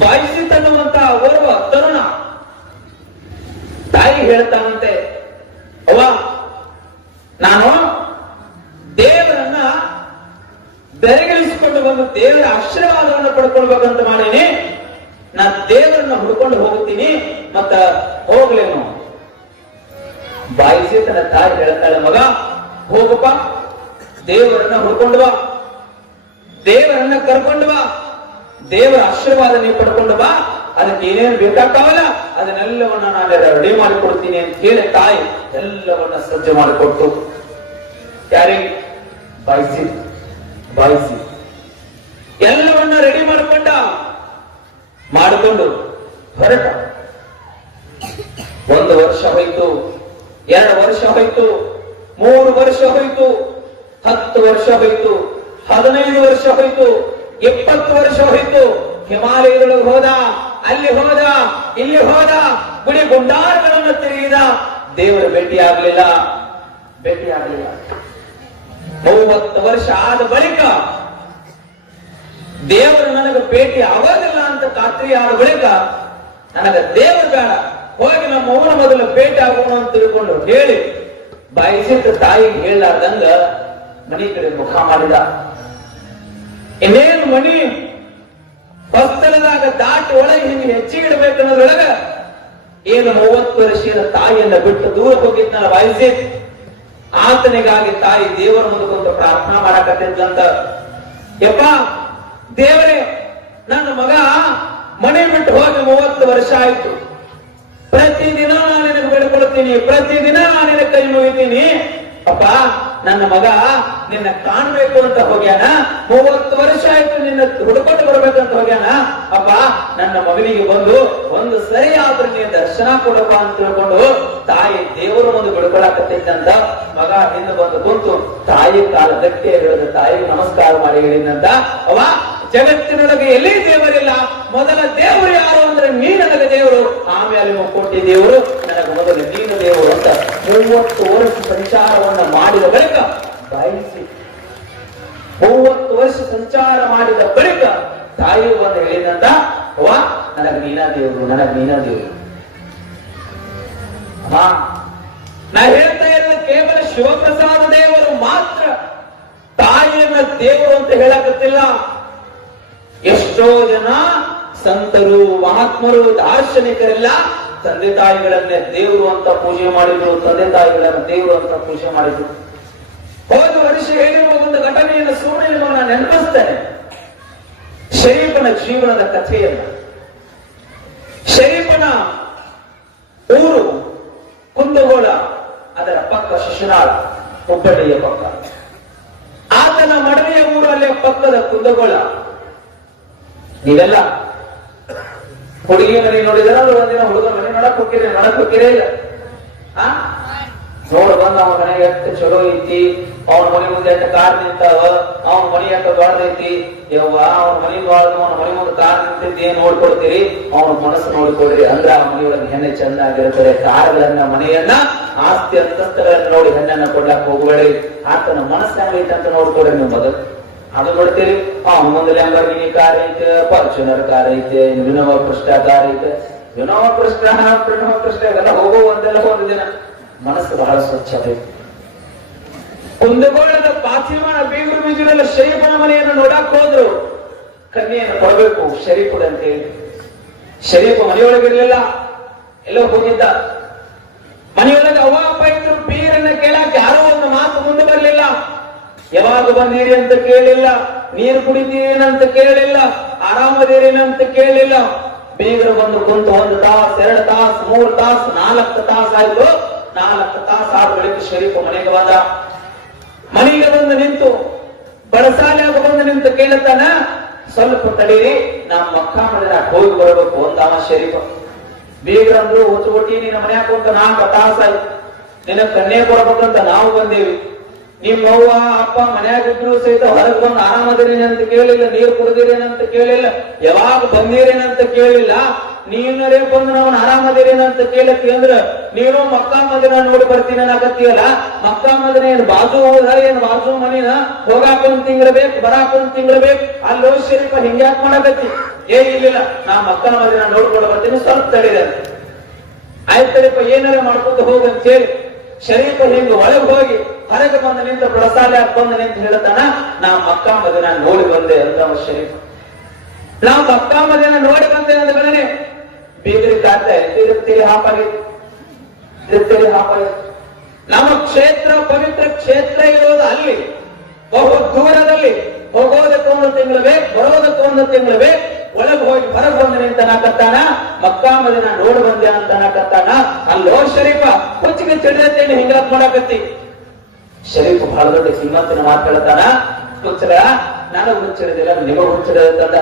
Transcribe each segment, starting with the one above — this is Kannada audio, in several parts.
ಬಾಯಿಸಿತ್ ಅನ್ನುವಂತ ಓರ್ವ ತರುಣ ತಾಯಿ ಹೇಳ್ತಾನಂತೆ, ಅವ್ವ ನಾನು ದೇವರನ್ನ ಬೆರಗಿಳಿಸಿಕೊಂಡು ಬಂದು ದೇವರ ಆಶೀರ್ವಾದವನ್ನು ಪಡ್ಕೊಳ್ಬೇಕಂತ ಮಾಡೀನಿ. ನಾನು ದೇವರನ್ನ ಹುಡ್ಕೊಂಡು ಹೋಗ್ತೀನಿ, ಮತ್ತ ಹೋಗ್ಲೇನು. ಬಾಯಿಸಿತನ ತಾಯಿ ಹೇಳ್ತಾಳೆ, ಮಗ ಹೋಗಪ್ಪ, ದೇವರನ್ನ ಹುಡ್ಕೊಂಡು ಬಾ, ದೇವರನ್ನ ಕರ್ಕೊಂಡು ಬಾ, ದೇವರ ಆಶೀರ್ವಾದ ನೀವು ಪಡ್ಕೊಂಡು ಬಾ, ಅದಕ್ಕೆ ಏನೇನು ಬೇಕಾಗ್ತಾವಲ್ಲ ಅದನ್ನೆಲ್ಲವನ್ನ ನಾನು ರೆಡಿ ಮಾಡಿಕೊಡ್ತೀನಿ ಅಂತ ಹೇಳಿ ತಾಯಿ ಎಲ್ಲವನ್ನ ಸಜ್ಜು ಮಾಡಿಕೊಟ್ಟು ಯಾರಿಗೆ ಬಾಯಿಸಿ ಎಲ್ಲವನ್ನ ರೆಡಿ ಮಾಡಿಕೊಂಡು ಹೊರಟ. 1 ವರ್ಷ ಹೋಯ್ತು, 2 ವರ್ಷ ಹೋಯ್ತು, 3 ವರ್ಷ ಹೋಯ್ತು, 10 ವರ್ಷ ಹೋಯ್ತು, 15 ವರ್ಷ ಹೋಯ್ತು, 20 ವರ್ಷ ಹೋಯ್ತು. ಹಿಮಾಲಯದೊಳಗೆ ಹೋದ, ಅಲ್ಲಿ ಹೋದ, ಇಲ್ಲಿ ಹೋದ, ಗುಡಿ ಗುಂಡಾರಗಳನ್ನು ತಿರುಗಿದ, ದೇವರ ಭೇಟಿ ಆಗ್ಲಿಲ್ಲ. 30 ವರ್ಷ ಆದ ಬಳಿಕ ದೇವರು ನನಗೆ ಭೇಟಿ ಆಗೋದಿಲ್ಲ ಅಂತ ಖಾತ್ರಿ ಆದ ಬಳಿಕ ನನಗೆ ದೇವರು ಬೇಡ, ಹೋಗಿ ನಮ್ಮ ಅವನ ಮೊದಲು ಭೇಟಿ ಆಗೋಣ ಅಂತ ತಿಳ್ಕೊಂಡು ಹೇಳಿ ಬಾಯಿಸಿಟ್ಟು ತಾಯಿಗೆ ಹೇಳಲಾರ್ದಂಗ ಮನಿ ಕಡೆ ಮುಖ ಮಾಡಿದ. ಇನ್ನೇನು ಮನಿ ಬಸ್ತಲದಾಗ ದಾಟಿ ಒಳಗೆ ಹಿಂಗೆ ಹೆಚ್ಚಿಗೆ ಇಡಬೇಕನ್ನೋದ್ರೊಳಗ ಏನು 30 ವರ್ಷದ ತಾಯಿಯನ್ನ ಬಿಟ್ಟು ದೂರ ಹೋಗಿದ್ನಲ್ಲ ಬಾಯಿಸಿಟ್, ಆತನಿಗಾಗಿ ತಾಯಿ ದೇವರ ಮುಂದೆ ಕುಂತು ಪ್ರಾರ್ಥನಾ ಮಾಡಕತ್ತಿದ್ದಂತ, ಯಪ್ಪ ದೇವರೇ, ನನ್ನ ಮಗ ಮನೆ ಬಿಟ್ಟು ಹೋಗಿ 30 ವರ್ಷ ಆಯ್ತು, ಪ್ರತಿದಿನ ನಾನು ನಿನಗೆ ಬೇಡ್ಕೊಳ್ತೀನಿ, ಪ್ರತಿದಿನ ನಾನು ನಿನಗೆ ಕೈ ಮುಗಿತೀನಿ. ಅಪ್ಪ ನನ್ನ ಮಗ ನಿನ್ನ ಕಾಣ್ಬೇಕು ಅಂತ ಹೋಗ್ಯಾನ, 30 ವರ್ಷ ಆಯ್ತು ನಿನ್ನ ಹುಡುಕೊಂಡು ಬರ್ಬೇಕಂತ ಹೋಗ್ಯಾನ. ಅಪ್ಪ ನನ್ನ ಮಗನಿಗೆ ಬಂದು ಒಂದು ಸರಿ ಆದ್ರೂ ನೀ ದರ್ಶನ ಕೊಡಪ್ಪ ಅಂತ ತಿಳ್ಕೊಂಡು ತಾಯಿ ದೇವರ ಮುಂದೆ ಬಿಡ್ಕೊಳಕತ್ತಿದ್ದಂತ ಮಗ ಹಿಂದೆ ಬಂದು ಕುಂತು ತಾಯಿ ಕಾಲ ಗಟ್ಟಿ ಹಿಡಿದು ತಾಯಿಗೆ ನಮಸ್ಕಾರ ಮಾಡಿ ಹೇಳಿದಂತ, ಅವ ಜಗತ್ತಿನೊಳಗೆ ಎಲ್ಲಿ ದೇವರಿಲ್ಲ, ಮೊದಲ ದೇವರು ಯಾರು ಅಂದ್ರೆ ನೀ ನನಗೆ ದೇವರು, ಆಮೇಲೆ ಮುಕ್ಕೋಟಿ ದೇವರು, ನನಗೆ ಮೊದಲು ನೀನು ದೇವರು ಅಂತ 30 ವರ್ಷ ಸಂಚಾರವನ್ನ ಮಾಡಿದ ಬಳಿಕ ಬಾಯಿಸಿ 30 ವರ್ಷ ಸಂಚಾರ ಮಾಡಿದ ಬಳಿಕ ತಾಯಿ ಬಂದು ಹೇಳಿದಂತ, ಅವ್ವ ನನಗೆ ನೀನಾ ದೇವರು, ನನಗೆ ನೀನಾ ದೇವರು. ನಾ ಹೇಳ್ತಾ ಇರೋದು ಕೇವಲ ಶಿವಪ್ರಸಾದ ದೇವರು ಮಾತ್ರ ತಾಯಿಯನ್ನ ದೇವರು ಅಂತ ಹೇಳಕತ್ತಿಲ್ಲ. ಎಷ್ಟೋ ಜನ ಸಂತರು, ಮಹಾತ್ಮರು, ದಾರ್ಶನಿಕರೆಲ್ಲ ತಂದೆ ತಾಯಿಗಳನ್ನೇ ದೇವರು ಅಂತ ಪೂಜೆ ಮಾಡಿದ್ರು, ತಂದೆ ತಾಯಿಗಳನ್ನ ದೇವರು ಅಂತ ಪೂಜೆ ಮಾಡಿದ್ರು. ಹೋದ ವರ್ಷ ಹೇಳಿರುವ ಒಂದು ಘಟನೆಯನ್ನು ಸುಮ್ಮನೆ ನಾನು ನೆನಪಿಸ್ತೇನೆ. ಶರೀಫನ ಜೀವನದ ಕಥೆಯನ್ನ. ಶರೀಫನ ಊರು ಕುಂದಗೋಳ, ಅದರ ಪಕ್ಕ ಶಿಶುನಾಳ, ಹುಬ್ಬಳ್ಳಿಯ ಪಕ್ಕ. ಆತನ ಮಡವೆಯ ಊರು ಅಲ್ಲೇ ಪಕ್ಕದ ಕುಂದಗೋಳ. ನೀವೆಲ್ಲ ಹುಡುಗಿ ಮನೆ ನೋಡಿದ್ರೆ ಅದು ಒಂದಿನ ಹುಡುಗ ಮನೆ ನೋಡಕ್ ಹೋಗಿರೇ ಇಲ್ಲ. ನೋಡ್ ಬಂದ ಅವನ ಮನೆಗೆ ಎಷ್ಟು ಚಲೋ ಐತಿ, ಅವನ ಮನೆ ಮುಂದೆ ಎಷ್ಟು ಕಾರ್ ನಿಂತಾವ, ಅವನ ಮನಿ ಎಷ್ಟು ದೊಡ್ಡದೈತಿ, ಯವ್ವ ಅವನ ಮನಿ ಬಾಳ್ದು ಅವನ ಮನೆ ಮುಂದೆ ಕಾರ್ ನಿಂತೈತಿ, ಏನ್ ನೋಡ್ಕೊಡ್ತೀರಿ, ಅವನ ಮನಸ್ಸು ನೋಡ್ಕೊಡ್ರಿ ಅಂದ್ರ ಆ ಮನೆಯೊಳಗೆ ಹೆಣ್ಣೆ ಚಂದ ಆಗಿರ್ತಾರೆ. ಕಾರ್ಗಳನ್ನ, ಮನೆಯನ್ನ, ಆಸ್ತಿ ಅಂತಸ್ತುಗಳನ್ನ ನೋಡಿ ಹೆಣ್ಣನ್ನ ಕೊಡ್ಲಾಕ್ ಹೋಗ್ಬೇಡಿ. ಆತನ ಮನಸ್ಸು ಹೆಂಗೈತೆ ಅಂತ ನೋಡ್ಕೊಡ್ರಿ. ನೀವು ಮೊದಲು ಅದು ನೋಡ್ತೀರಿ, ಅವನ ಮುಂದೆ ಲ್ಯಾಂಬರ್ಗಿನಿ ಕಾರ್ ಐತೆ, ಫಾರ್ಚುನರ್ ಕಾರ್ ಐತೆ, ವಿನೋವ ಕೃಷ್ಣ ಕಾರ್ ಐತೆ, ವಿನೋವ ಕೃಷ್ಣ ಎಲ್ಲ ಹೋಗೋ ಒಂದೆಲ್ಲ ಒಂದು ದಿನ ಮನಸ್ಸು ಬಹಳ ಸ್ವಚ್ಛ ಬೇಕು. ಕುಂದಗೋಳದ ಪಾಚಿಮಾನ ಬೀಗರು ಬೀಜರೆಲ್ಲ ಶರೀಫನ ಮನೆಯನ್ನು ನೋಡಕ್ ಹೋದ್ರು. ಕನ್ಯೆಯನ್ನು ಕೊಡಬೇಕು ಶರೀಫುಡ್ ಅಂತ ಹೇಳಿ. ಶರೀಫ ಮನೆಯೊಳಗಿರ್ಲಿಲ್ಲ, ಎಲ್ಲೋ ಹೋಗಿದ್ದ. ಮನೆಯೊಳಗೆ ಅವ್ವ ಅಪ್ಪ ಇದ್ರು, ಬೀರನ್ನ ಕೇಳಕ್ ಯಾರೋ ಒಂದು ಮಾತು ಮುಂದೆ ಬರ್ಲಿಲ್ಲ. ಯಾವಾಗ ಬಂದೀರಿ ಅಂತ ಕೇಳಿಲ್ಲ, ನೀರು ಕುಡಿತೀರೇನಂತ ಕೇಳಿಲ್ಲ, ಆರಾಮದೇರೇನಂತ ಕೇಳಿಲ್ಲ. ಬೀಗರು ಬಂದು ಕುಂತು 1 ತಾಸು, 2 ತಾಸು, 3 ತಾಸು, 4 ತಾಸು ಆಯ್ತು. 4 ತಾಸು ಆದ ಬಳಿಕ ಶರೀಫ ಮನೆಗೆ ಬಂದ. ಮನೆಗೆ ಬಂದು ನಿಂತು ಬಡಸಾಲೆಯಾಗ ಬಂದು ನಿಂತು ಕೇಳುತ್ತಾನ, ಸ್ವಲ್ಪ ತಡೀರಿ, ನಮ್ಮ ಮಕ್ಕ ಮಾಡಿದ್ರೆ ಹೋಗಿ ಬರಬೇಕು ಒಂದಾವ ಶರೀಫ. ಬೀಗರಂದ್ರು, ಒಟ್ಟು ನಿನ್ನ ಮನ್ಯಾಗ ಕುಂತ 4 ತಾಸು ಆಯ್ತು, ನಿನ್ನ ಕನ್ಯೆ ಕೊಡಬೇಕಂತ ನಾವು ಬಂದೇವಿ. ನಿಮ್ಮವ್ವ ಅಪ್ಪ ಮನ್ಯಾಗಿದ್ರು ಸಹಿತ ಹೊರಗೆ ಬಂದು ಆರಾಮದಿರೇನಂತ ಕೇಳಿಲ್ಲ, ನೀರು ಕುಡಿದಿರೇನಂತ ಕೇಳಿಲ್ಲ, ಯಾವಾಗ ಬಂದಿರೇನಂತ ಕೇಳಿಲ್ಲ. ನೀನರೇ ಬಂದು ನಾವು ಆರಾಮದಿರೇನ ಅಂತ ಕೇಳತ್ತಿ ಅಂದ್ರ ನೀನು ಮಕ್ಕಾ ಮದಿನ ನೋಡಿ ಬರ್ತೀನಿ ಅನ್ನಕತ್ತೀಯಲ್ಲ, ಮಕ್ಕಾ ಮದಿನ ಏನ್ ಬಾಜು ಹೋದ, ಏನ್ ಬಾಜು ಮನಿನ ಹೋಗಾಕ ಒಂದ್ ತಿಂಗಳು ಬೇಕು, ಬರಾಕ ಒಂದ್ ತಿಂಗಳು ಬೇಕು, ಅಲ್ಲೋ ಶರೀಫ ಹಿಂಗ್ಯಾಕ್ ಮಾಡಕತ್ತಿ? ಇಲ್ಲ ನಾ ಮಕ್ಕಾ ಮದಿನ ನೋಡ್ಕೊಂಡು ಬರ್ತೀನಿ, ಸ್ವಲ್ಪ ತಡೀರಿ. ಆಯ್ತರಿಪ್ಪ, ಏನಾರ ಮಾಡ್ಕೊತ ಹೋಗಂತ ಹೇಳಿ ಶರೀಫ ಹಿಂಗ ಒಳಗೆ ಹೋಗಿ ಹೊರಗೆ ಬಂದ ನಿಂತ ಪ್ರಸಾದ ಬಂದ ನಿಂತ ಹೇಳ್ತಾನ, ನಾ ಮಕ್ಕಾ ಮದಿನ ನೋಡಿ ಬಂದೆ ಅಂತ ಶರೀಫ. ನಾ ಮಕ್ಕಾ ಮದಿನ ನೋಡಿ ಬಂದೆ ಅಂದ ಬೆಳನೆ ಬೀಗರಿ ಕಾಡ್ತಾ ತಿರುಗಿ ಹಾಪಾಗಿ ನಮ್ಮ ಕ್ಷೇತ್ರ, ಪವಿತ್ರ ಕ್ಷೇತ್ರ ಇರೋದು ಅಲ್ಲಿ ಬಹು ದೂರದಲ್ಲಿ. ಹೋಗೋದಕ್ಕೆ ಒಂದು ತಿಂಗಳು ಬೇಕು, ಬರೋದಕ್ಕೆ ಒಂದು ತಿಂಗಳು ಬೇಕು. ಒಳಗೆ ಹೋಗಿ ಹೊರಗೆ ಬಂದ ನಿಂತನಾಕತ್ತಾನ, ಮಕ್ಕಾ ಮದಿನ ನೋಡಿ ಬಂದೆ ಅಂತನಾಕತ್ತಾನ. ಅಲ್ಲೋ ಶರೀಫ ಹುಚ್ಚಿಗೆ ಚಿಡಿದತ್ತೇನೆ ಹಿಂಗಾತ್ ಮಾಡಾಕತ್ತಿ. ಶರೀಫ ಬಹಳ ದೊಡ್ಡ ಕಿಮ್ಮತ್ತಿನ ಮಾತು ಹೇಳ್ತಾನ, ಹುಚ್ಚರ ನನಗ್ ಹುಚ್ಚಿಡಿದಿಲ್ಲ, ನಿಮಗ್ ಹುಚ್ಚಿಡದಂದ.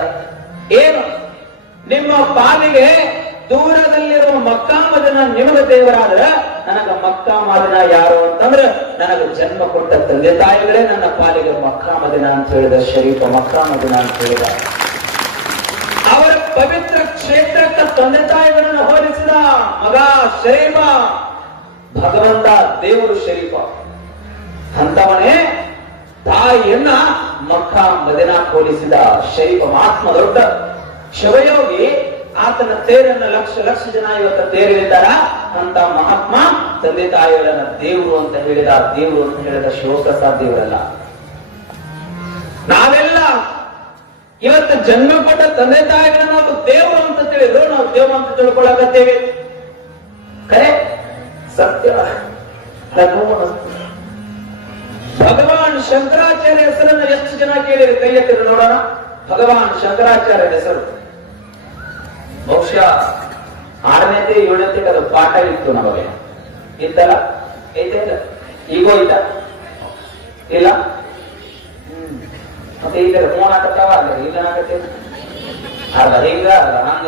ಏನು ನಿಮ್ಮ ಪಾಲಿಗೆ ದೂರದಲ್ಲಿರುವ ಮಕ್ಕಾ ಮದಿನ ನಿಮಗ ದೇವರಾದ್ರ, ನನಗ ಮಕ್ಕಾ ಮದಿನ ಯಾರು ಅಂತಂದ್ರ ನನಗ ಜನ್ಮ ಕೊಟ್ಟ ತಂದೆ ತಾಯಿಗಳೇ ನನ್ನ ಪಾಲಿಗೆ ಮಕ್ಕಾ ಮದಿನ ಅಂತ ಹೇಳಿದ ಶರೀಫ. ಮಕ್ಕಾ ಮದಿನ ಅಂತ ಹೇಳಿದ ಅವರ ಪವಿತ್ರ ಕ್ಷೇತ್ರಕ್ಕೆ ತಂದೆ ತಾಯಿಗಳನ್ನು ಹೋಲಿಸಿದ ಮಗ ಶರೀಫ. ಭಗವಂತ ದೇವರು ಶರೀಫ ಅಂತವನೇ ತಾಯಿಯನ್ನ ಮಕ್ಕಾ ಮದಿನ ಹೋಲಿಸಿದ ಶರೀಫ. ಮಹಾತ್ಮ ದೊಡ್ಡ ಶಿವಯೋಗಿ, ಆತನ ತೇರನ್ನ ಲಕ್ಷ ಲಕ್ಷ ಜನ ಇವತ್ತ ತೇರಿದ್ದಾರ. ಅಂತ ಮಹಾತ್ಮ ತಂದೆ ತಾಯಿಗಳನ್ನ ದೇವರು ಅಂತ ಹೇಳಿದ, ದೇವರು ಅಂತ ಹೇಳಿದ ಶಿವಪ್ರಸಾದ್ ದೇವರಲ್ಲ. ನಾವೆಲ್ಲ ಇವತ್ತು ಜನ್ಮ ಕೊಟ್ಟ ತಂದೆ ತಾಯಿಗಳನ್ನ ನಾವು ದೇವರು ಅಂತ ತಿಳಿದ್ರು, ನಾವು ದೇವರು ಅಂತ ತಿಳ್ಕೊಳಕತ್ತೇವೆ. ಕರೆ ಸತ್ಯ. ಭಗವಾನ್ ಶಂಕರಾಚಾರ್ಯ ಹೆಸರನ್ನು ಎಷ್ಟು ಜನ ಕೇಳಿರಿ? ಕೈ ಎತ್ತಿರ ನೋಡೋಣ. ಭಗವಾನ್ ಶಂಕರಾಚಾರ್ಯ ಹೆಸರು ಬಹುಶಃ 6ನೇತೆ 7ನೇತೆ ಅದು ಪಾಠ ಇತ್ತು ನಮಗೆ. ಇತ್ತಲ್ಲ? ಐತೆ ಇಲ್ಲ? ಈಗೋ ಇಲ್ಲ ಇಲ್ಲ ಮತ್ತೆ ಈಗ ಫೋನ್ ಹಾಕತ್ತಾವ ಅಲ್ಲ, ಈಗ ಹಾಕತ್ತೇವೆ ಅಲ್ಲ, ಹಿಂಗ ಅಲ್ಲ ಹಂಗ.